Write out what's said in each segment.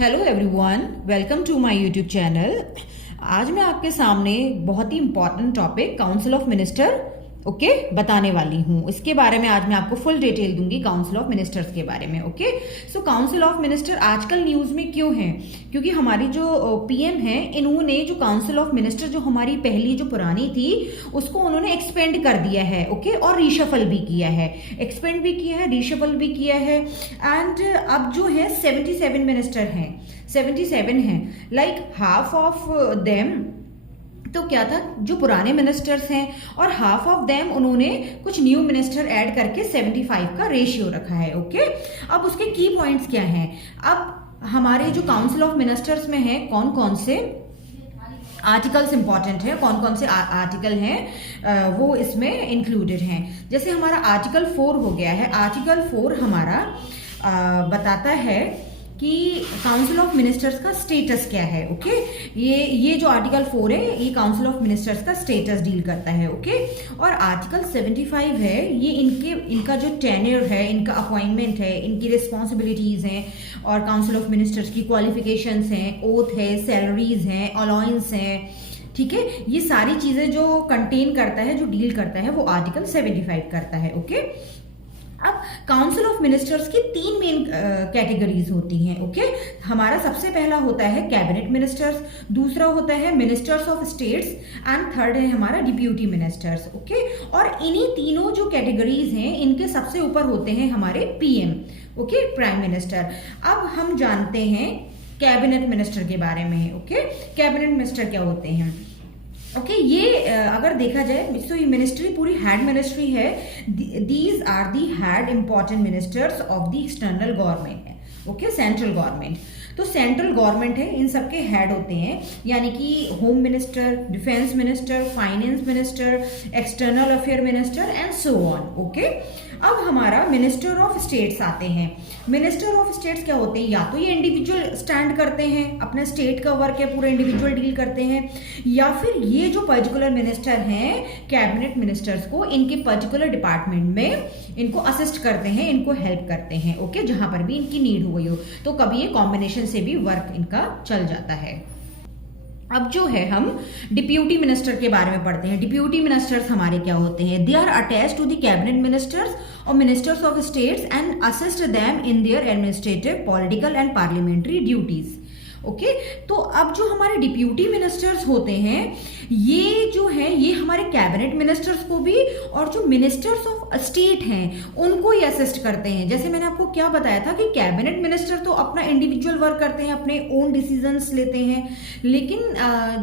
Hello everyone, welcome to my YouTube channel. आज मैं आपके सामने बहुत ही important topic council of minister बताने वाली हूँ। इसके बारे में आज मैं आपको फुल डिटेल दूंगी काउंसिल ऑफ मिनिस्टर्स के बारे में। सो काउंसिल ऑफ मिनिस्टर आजकल न्यूज़ में क्यों है? क्योंकि हमारी जो पीएम है, इन्होंने जो काउंसिल ऑफ मिनिस्टर जो हमारी पहली जो पुरानी थी उसको उन्होंने एक्सपेंड कर दिया है। और रीशफल भी किया है, एक्सपेंड भी किया है, रीशफल भी किया है। एंड अब जो है 77 मिनिस्टर हैं, 77 हैं, लाइक हाफ ऑफ देम तो क्या था, जो पुराने मिनिस्टर्स हैं, और हाफ ऑफ देम उन्होंने कुछ न्यू मिनिस्टर ऐड करके 75 का रेशियो रखा है। अब उसके की पॉइंट्स क्या हैं? अब हमारे जो काउंसिल ऑफ मिनिस्टर्स में है, कौन कौन से आर्टिकल्स इंपॉर्टेंट है, कौन कौन से आर्टिकल हैं वो इसमें इंक्लूडेड हैं। जैसे हमारा आर्टिकल 4 हो गया है। आर्टिकल 4 हमारा बताता है कि काउंसिल ऑफ मिनिस्टर्स का स्टेटस क्या है। ये जो आर्टिकल 4 है, ये काउंसिल ऑफ मिनिस्टर्स का स्टेटस डील करता है। और आर्टिकल 75 है, ये इनका जो टेन्योर है, इनका अपॉइंटमेंट है, इनकी रिस्पॉन्सिबिलिटीज हैं, और काउंसिल ऑफ मिनिस्टर्स की क्वालिफिकेशंस हैं, ओथ है, सैलरीज हैं, अलाउंस हैं। ठीक है, ये सारी चीजें जो कंटेन करता है, जो डील करता है, वो आर्टिकल 75 करता है। अब काउंसिल ऑफ मिनिस्टर्स की 3 मेन कैटेगरीज होती हैं। हमारा सबसे पहला होता है कैबिनेट मिनिस्टर्स, दूसरा होता है ministers of states, and third है हमारा डिप्यूटी मिनिस्टर्स। और इन्हीं तीनों जो कैटेगरीज हैं, इनके सबसे ऊपर होते हैं हमारे पीएम, प्राइम मिनिस्टर। अब हम जानते हैं कैबिनेट मिनिस्टर के बारे में। कैबिनेट मिनिस्टर क्या होते हैं? ये अगर देखा जाए तो ये मिनिस्ट्री पूरी हेड मिनिस्ट्री है। These are the head important ministers of the external government है। सेंट्रल गवर्नमेंट, तो सेंट्रल गवर्नमेंट है, इन सबके हेड होते हैं, यानी कि home minister, defence minister, finance minister, external affair minister and so on. अब हमारा मिनिस्टर ऑफ स्टेट्स आते हैं। मिनिस्टर ऑफ स्टेट्स क्या होते हैं? या तो ये इंडिविजुअल स्टैंड करते हैं, अपने स्टेट का वर्क है पूरा इंडिविजुअल डील करते हैं, या फिर ये जो पर्टिकुलर मिनिस्टर हैं, कैबिनेट मिनिस्टर्स को इनके पर्टिकुलर डिपार्टमेंट में इनको असिस्ट करते हैं, इनको हेल्प करते हैं। जहां पर भी इनकी नीड हो गई हो, तो कभी ये कॉम्बिनेशन से भी वर्क इनका चल जाता है। अब जो है हम डिप्यूटी मिनिस्टर के बारे में पढ़ते हैं। डिप्यूटी मिनिस्टर्स हमारे क्या होते हैं? They are attached to the cabinet ministers और ministers of states and assist them in their administrative, political and parliamentary duties. तो अब जो हमारे डिप्यूटी मिनिस्टर्स होते हैं, ये जो है, ये हमारे कैबिनेट मिनिस्टर्स को भी और जो मिनिस्टर्स ऑफ स्टेट हैं उनको ही असिस्ट करते हैं। जैसे मैंने आपको क्या बताया था कि कैबिनेट मिनिस्टर तो अपना इंडिविजुअल वर्क करते हैं, अपने ओन डिसीजंस लेते हैं, लेकिन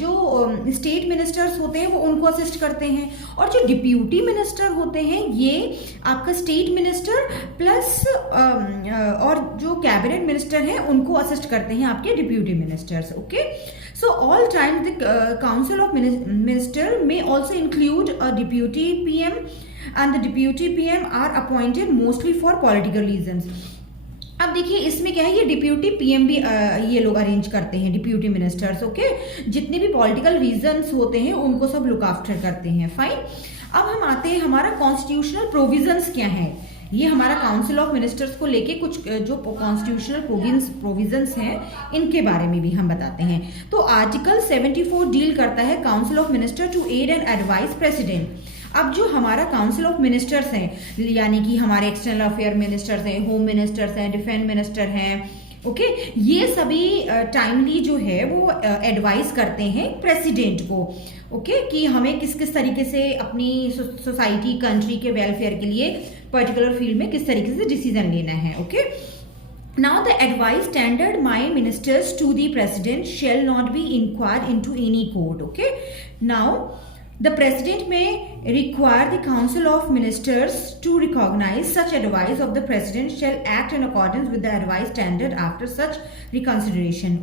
जो स्टेट मिनिस्टर्स होते हैं वो उनको असिस्ट करते हैं। और जो डिप्यूटी मिनिस्टर होते हैं, ये आपका स्टेट मिनिस्टर प्लस और जो कैबिनेट मिनिस्टर हैं उनको असिस्ट करते हैं, आपके deputy ministers. So all times the council of minister may also include a deputy PM, and the deputy PM are appointed mostly for political reasons. अब देखिए इसमें क्या है, ये डिप्यूटी पीएम भी ये लोग अरेंज करते हैं, डिप्यूटी मिनिस्टर्स। जितने भी पॉलिटिकल रीजंस होते हैं उनको सब लुक आफ्टर करते हैं। फाइन, अब हम आते हैं हमारा कॉन्स्टिट्यूशनल प्रोविजंस क्या है। ये हमारा काउंसिल ऑफ मिनिस्टर्स को लेके कुछ जो कॉन्स्टिट्यूशनल प्रोविजंस हैं, इनके बारे में भी हम बताते हैं। तो आर्टिकल 74 डील करता है council of minister to aid and advice president. अब जो हमारा काउंसिल ऑफ मिनिस्टर्स हैं, यानी कि हमारे एक्सटर्नल अफेयर मिनिस्टर्स हैं, होम मिनिस्टर्स हैं, डिफेंस मिनिस्टर हैं, ये सभी टाइमली जो है वो एडवाइस करते हैं प्रेसिडेंट को। कि हमें किस किस तरीके से अपनी सोसाइटी, कंट्री के वेलफेयर के लिए पर्टिकुलर फील्ड में किस तरीके से डिसीजन लेना है। Now the advice tendered by ministers to the president shall not be inquired into any court. Now the president may require the council of ministers to recognize such advice of the president shall act in accordance with the advice tendered after such reconsideration.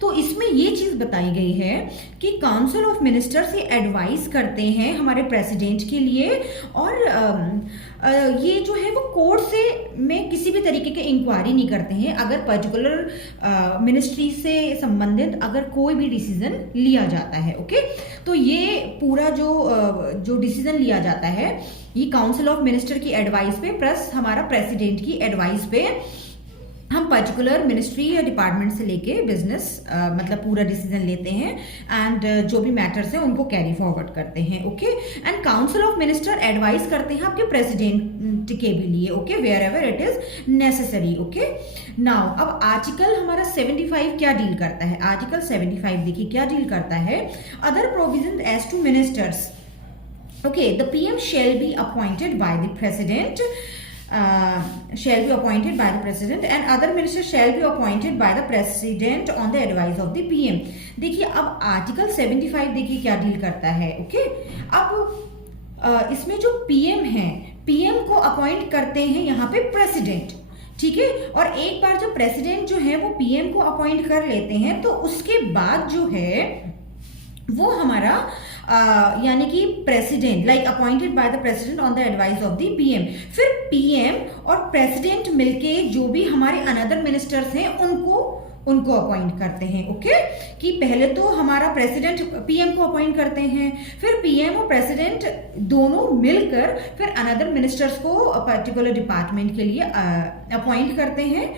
तो इसमें ये चीज बताई गई है कि council of ministers ये advice करते हैं हमारे प्रेसिडेंट के लिए, और ये जो है वो कोर्ट से में किसी भी तरीके के इंक्वायरी नहीं करते हैं अगर पर्टिकुलर मिनिस्ट्री से संबंधित अगर कोई भी डिसीजन लिया जाता है। तो ये पूरा जो डिसीजन लिया जाता है, ये काउंसिल ऑफ मिनिस्टर की एडवाइस पे प्लस हमारा प्रेसिडेंट की एडवाइस पे हम पर्टिकुलर मिनिस्ट्री या डिपार्टमेंट से लेके बिजनेस मतलब पूरा डिसीजन लेते हैं एंड जो भी मैटर्स हैं उनको कैरी फॉरवर्ड करते हैं। Okay, and council of minister advice करते हैं आपके प्रेसिडेंट के भी लिए। Okay, wherever it is necessary. Okay, now अब आर्टिकल हमारा 75 क्या डील करता है? आर्टिकल 75 देखिए क्या डील करता है। Other provision as to ministers. Okay, the PM shall be appointed by the president, and other ministers shall be appointed by the president on the advice of the PM. देखिए अब article 75 देखिए क्या deal करता है। Okay, अब इसमें जो PM है, PM को अपॉइंट करते हैं यहाँ पे प्रेसिडेंट, ठीक है। और एक बार जब प्रेसिडेंट जो है वो PM को अपॉइंट कर लेते हैं तो उसके बाद जो है वो हमारा यानी कि president like appointed by the president on the advice of the PM. फिर पीएम और प्रेसिडेंट मिलके जो भी हमारे अनदर मिनिस्टर्स हैं उनको अपॉइंट करते हैं। ओके, कि पहले तो हमारा प्रेसिडेंट पीएम को अपॉइंट करते हैं, फिर पीएम और प्रेसिडेंट दोनों मिलकर फिर अनदर मिनिस्टर्स को पर्टिकुलर डिपार्टमेंट के लिए अपॉइंट करते हैं,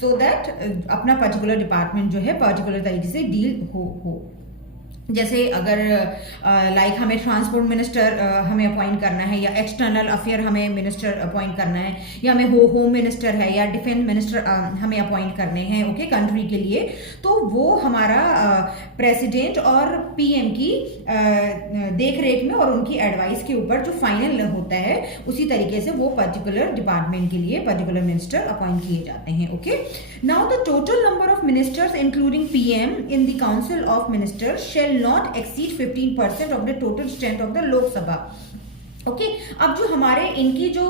सो दैट अपना पर्टिकुलर डिपार्टमेंट जो है पर्टिकुलर तरीके से डील हो। जैसे अगर लाइक हमें ट्रांसपोर्ट मिनिस्टर हमें अपॉइंट करना है, या एक्सटर्नल अफेयर हमें मिनिस्टर अपॉइंट करना है, या हमें होम मिनिस्टर है या डिफेंस मिनिस्टर हमें अपॉइंट करने हैं ओके कंट्री के लिए, तो वो हमारा प्रेसिडेंट और पीएम की देख रेख में और उनकी एडवाइस के ऊपर जो फाइनल होता है उसी तरीके से वो पर्टिकुलर डिपार्टमेंट के लिए पर्टिकुलर मिनिस्टर अपॉइंट किए जाते हैं। Okay, now the total number of ministers including PM in the council of ministers shall not exceed 15% of the total strength of the लोक सभा। ओके, अब जो हमारे इनकी जो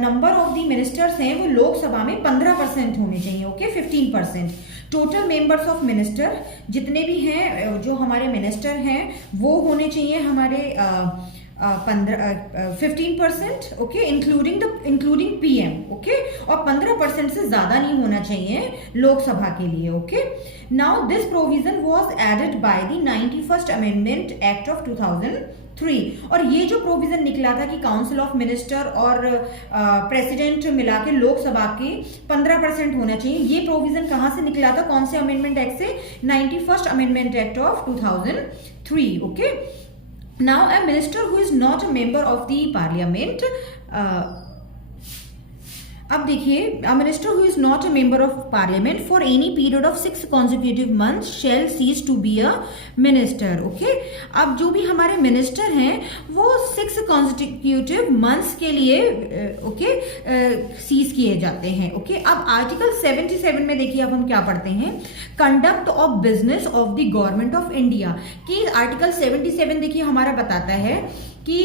नंबर ऑफ दी मिनिस्टर्स हैं वो लोकसभा में 15% होने चाहिए। Okay, 15%। Total members of minister जितने भी हैं जो हमारे मिनिस्टर हैं वो होने चाहिए हमारे 15%। Okay, including PM. ओके, और 15% से ज्यादा नहीं होना चाहिए लोकसभा के लिए। Okay, now this provision was added by the 91st amendment act of 2003। और ये जो प्रोविजन निकला था कि काउंसिल ऑफ मिनिस्टर और प्रेसिडेंट मिला के लोकसभा के 15% होना चाहिए, ये प्रोविजन कहां से निकला था? कौन से अमेंडमेंट एक्ट से? 91st amendment act of 2003। Okay, now a minister who is not a member of the parliament अब देखिए, a minister who is not a member of parliament for any period of 6 consecutive months shall cease to be a minister। Okay, अब जो भी हमारे minister हैं वो 6 consecutive months के लिए सीज किए जाते हैं। ओके, अब आर्टिकल 77 में देखिए अब हम क्या पढ़ते हैं, conduct of business of the government of India. कि आर्टिकल 77 देखिए हमारा बताता है कि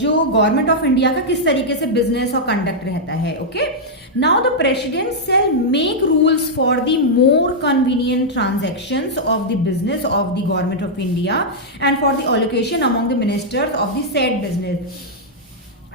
जो गवर्नमेंट ऑफ इंडिया का किस तरीके से बिजनेस और कंडक्ट रहता है। Okay, now the president shell make rules for the more convenient transactions of the business of the government of India and for the allocation among the ministers of the said business.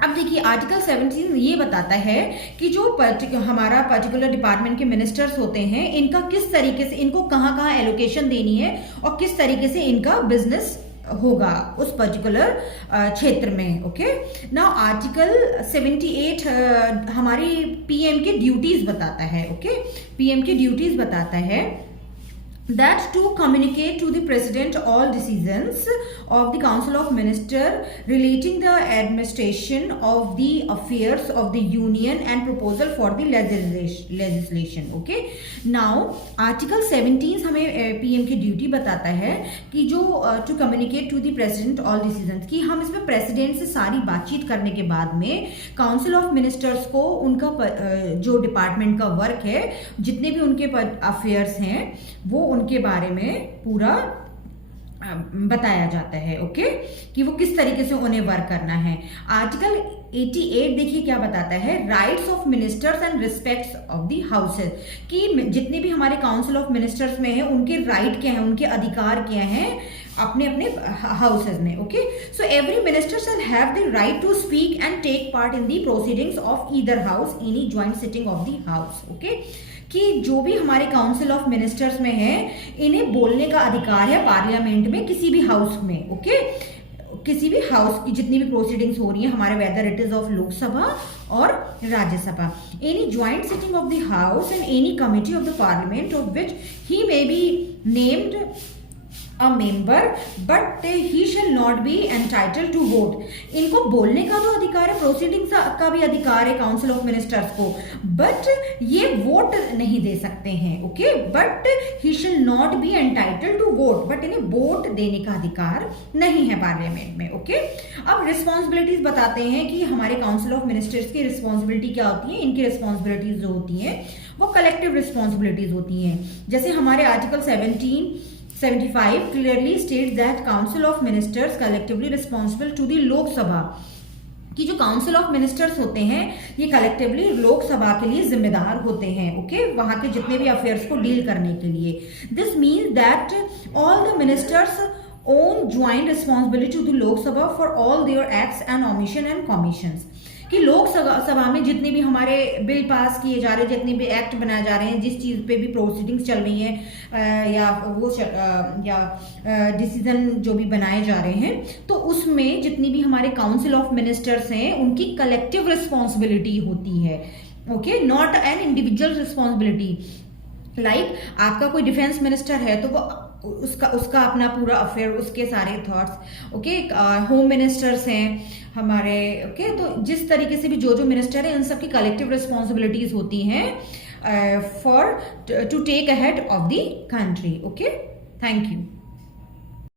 अब देखिए article 17 ये बताता है कि जो हमारा particular department के ministers होते हैं इनका किस तरीके से, इनको कहाँ कहाँ एलोकेशन देनी है और किस तरीके से इनका बिजनेस होगा उस पर्टिकुलर क्षेत्र में। ओके, नाउ आर्टिकल 78 हमारी पीएम के ड्यूटीज बताता है। ओके, पीएम के ड्यूटीज बताता है that to communicate to the president all decisions of the council of ministers relating the administration of the affairs of the union and proposal for the legislation। okay, now article 17 हमें PM की duty बताता है कि जो to communicate to the president all decisions, कि हम इसमें president से सारी बातचीत करने के बाद में काउंसिल ऑफ मिनिस्टर्स को उनका जो डिपार्टमेंट का वर्क है, जितने भी उनके अफेयर्स हैं वो उनके बारे में पूरा बताया जाता है। ओके, कि वो किस तरीके से उन्हें वर्क करना है। आर्टिकल 88 देखिए क्या बताता है, rights of ministers and respects of the houses, कि जितने भी हमारे काउंसिल ऑफ मिनिस्टर्स में है उनके राइट क्या है, उनके अधिकार क्या हैं अपने अपने हाउसेज में। Okay, so every minister shall have the right to speak and take part in the proceedings of either house any joint sitting of the house. Okay, कि जो भी हमारे काउंसिल ऑफ मिनिस्टर्स में है इन्हें बोलने का अधिकार है पार्लियामेंट में किसी भी हाउस में। ओके, किसी भी हाउस की जितनी भी प्रोसीडिंग्स हो रही है हमारे, whether it is of Lok Sabha और Rajya Sabha, any joint sitting of the house and any committee of the parliament of which he may be named a member but he shall not be entitled to vote. इनको बोलने का तो अधिकार है, proceedings का भी अधिकार है काउंसिल ऑफ मिनिस्टर्स को, बट ये वोट नहीं दे सकते हैं। Okay, but he shall not be entitled to vote, but इन्हें वोट देने का अधिकार नहीं है पार्लियामेंट में। ओके, अब रिस्पॉन्सिबिलिटीज बताते हैं कि हमारे काउंसिल ऑफ मिनिस्टर्स की रिस्पॉन्सिबिलिटी क्या होती है। इनकी रिस्पॉन्सिबिलिटीज जो होती हैं वो कलेक्टिव रिस्पॉन्सिबिलिटीज होती हैं। जैसे हमारे article 1775 clearly states that Council of Ministers collectively responsible to the Lok Sabha, कि जो काउंसिल ऑफ मिनिस्टर्स होते हैं ये कलेक्टिवली लोकसभा के लिए जिम्मेदार होते हैं। ओके, वहां के जितने भी अफेयर्स को डील करने के लिए। This means that all the ministers own joint responsibility to the Lok Sabha for all their acts and omission and commissions, कि लोकसभा में जितने भी हमारे बिल पास किए जा रहे हैं, जितने भी एक्ट बनाए जा रहे हैं, जिस चीज़ पे भी प्रोसीडिंग्स चल रही हैं या डिसीजन जो भी बनाए जा रहे हैं, तो उसमें जितनी भी हमारे काउंसिल ऑफ मिनिस्टर्स हैं उनकी कलेक्टिव रिस्पॉन्सिबिलिटी होती है। Okay, not an individual responsibility. Like आपका कोई डिफेंस मिनिस्टर है तो वो उसका अपना पूरा अफेयर, उसके सारे थॉट्स। ओके, होम मिनिस्टर्स हैं हमारे। ओके, तो जिस तरीके से भी जो मिनिस्टर है इन सब की कलेक्टिव रिस्पॉन्सिबिलिटीज होती हैं for to take ahead of the country. Okay, thank you.